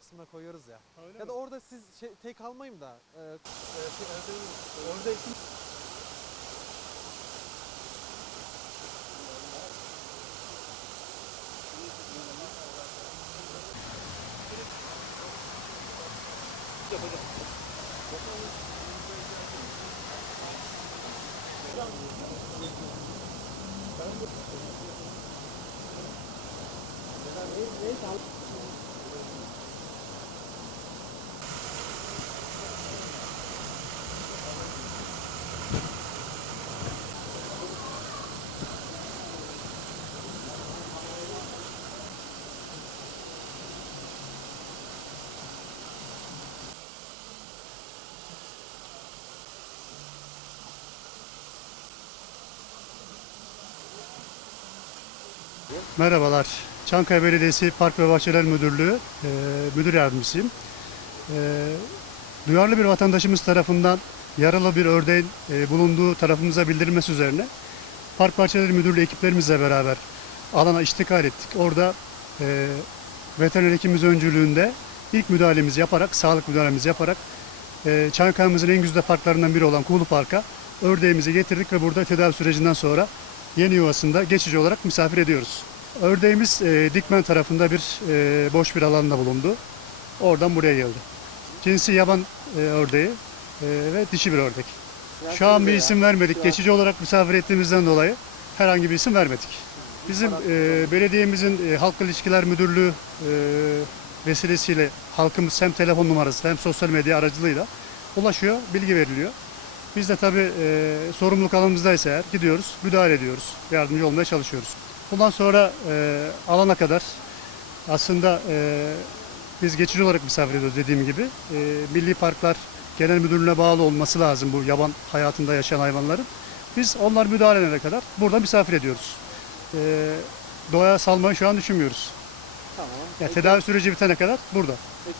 kısmına koyuyoruz ya. Öyle ya mi? da orada siz şey, tek almayayım da e, Orada isim Merhabalar. Çankaya Belediyesi Park ve Bahçeler Müdürlüğü e, müdür yardımcısıyım. E, duyarlı bir vatandaşımız tarafından yaralı bir ördeğin e, bulunduğu tarafımıza bildirilmesi üzerine Park Bahçeleri Müdürlüğü ekiplerimizle beraber alana iştikal ettik. Orada e, veteriner hekimimiz öncülüğünde ilk müdahalemizi yaparak, sağlık müdahalemizi yaparak e, Çankaya'mızın en güzide parklarından biri olan Kuğulu Park'a ördeğimizi getirdik ve burada tedavi sürecinden sonra yeni yuvasında geçici olarak misafir ediyoruz. Ördeğimiz e, Dikmen tarafında bir e, boş bir alanda bulundu. Oradan buraya geldi. Cinsi yaban e, ördeği e, ve dişi bir ördek. Şu an bir isim vermedik. Geçici olarak misafir ettiğimizden dolayı herhangi bir isim vermedik. Bizim e, belediyemizin e, Halk İlişkiler Müdürlüğü e, vesilesiyle halkımız hem telefon numarası hem sosyal medya aracılığıyla ulaşıyor, bilgi veriliyor. Biz de tabii e, sorumluluk alanımızdaysa eğer gidiyoruz, müdahale ediyoruz, yardımcı olmaya çalışıyoruz. Bundan sonra e, alana kadar aslında e, biz geçici olarak misafir ediyoruz dediğim gibi. E, Milli Parklar Genel Müdürlüğü'ne bağlı olması lazım bu yaban hayatında yaşayan hayvanların. Biz onlar müdahale edene kadar burada misafir ediyoruz. E, doğaya salmayı şu an düşünmüyoruz. tamam. Yani tedavi süreci bitene kadar burada.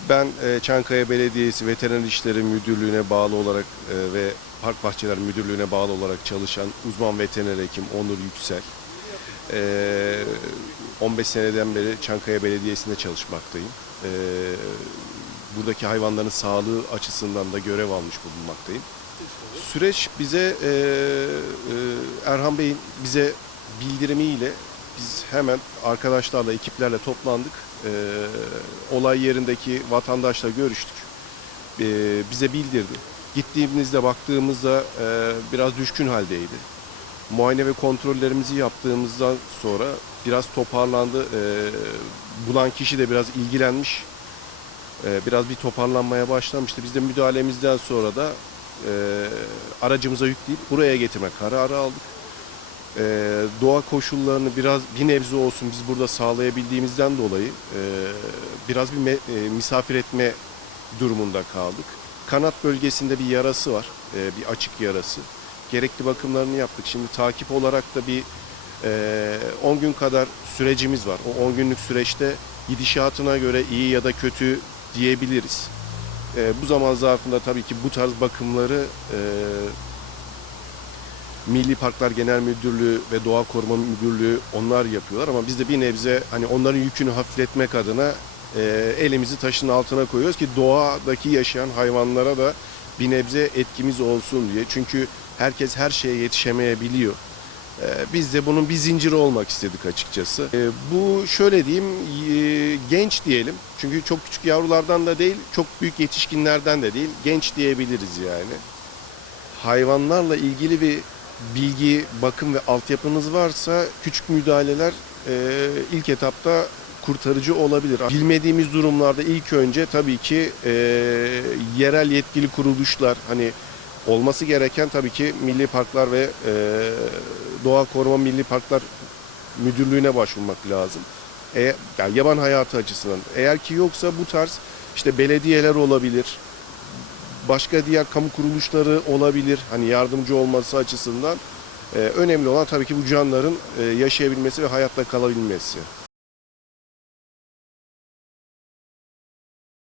Ben e, Çankaya Belediyesi Veteriner İşleri Müdürlüğü'ne bağlı olarak e, ve Park Bahçeler Müdürlüğü'ne bağlı olarak çalışan uzman veteriner hekim Onur Yüksel. E, 15 seneden beri Çankaya Belediyesi'nde çalışmaktayım. E, buradaki hayvanların sağlığı açısından da görev almış bulunmaktayım. Süreç bize e, e, Erhan Bey'in bize bildirimiyle biz hemen arkadaşlarla, ekiplerle toplandık. Ee, olay yerindeki vatandaşla görüştük. Ee, bize bildirdi. Gittiğimizde baktığımızda e, biraz düşkün haldeydi. Muayene ve kontrollerimizi yaptığımızdan sonra biraz toparlandı. Ee, bulan kişi de biraz ilgilenmiş. Ee, biraz bir toparlanmaya başlamıştı. Biz de müdahalemizden sonra da e, aracımıza yükleyip buraya getirme kararı aldık. Ee, doğa koşullarını biraz bir nebze olsun biz burada sağlayabildiğimizden dolayı e, biraz bir me- e, misafir etme durumunda kaldık. Kanat bölgesinde bir yarası var, e, bir açık yarası. Gerekli bakımlarını yaptık. Şimdi takip olarak da bir e, 10 gün kadar sürecimiz var. O 10 günlük süreçte gidişatına göre iyi ya da kötü diyebiliriz. Bu zaman zarfında tabii ki bu tarz bakımları Milli Parklar Genel Müdürlüğü ve Doğa Koruma Müdürlüğü onlar yapıyorlar ama biz de bir nebze hani onların yükünü hafifletmek adına e, elimizi taşın altına koyuyoruz ki doğadaki yaşayan hayvanlara da bir nebze etkimiz olsun diye. Çünkü herkes her şeye yetişemeyebiliyor. E, biz de bunun bir zinciri olmak istedik açıkçası. E, bu şöyle diyeyim genç diyelim. Çünkü çok küçük yavrulardan da değil, çok büyük yetişkinlerden de değil. Genç diyebiliriz yani hayvanlarla ilgili bir bilgi, bakım ve altyapınız varsa küçük müdahaleler e, ilk etapta kurtarıcı olabilir. Bilmediğimiz durumlarda ilk önce tabii ki e, yerel yetkili kuruluşlar hani olması gereken tabii ki Milli Parklar ve e, Doğa Koruma Milli Parklar Müdürlüğü'ne başvurmak lazım. E, yani yaban hayatı açısından. Eğer ki yoksa bu tarz işte belediyeler olabilir, başka diğer kamu kuruluşları olabilir. Hani yardımcı olması açısından. Ee, önemli olan tabii ki bu canlıların e, yaşayabilmesi ve hayatta kalabilmesi.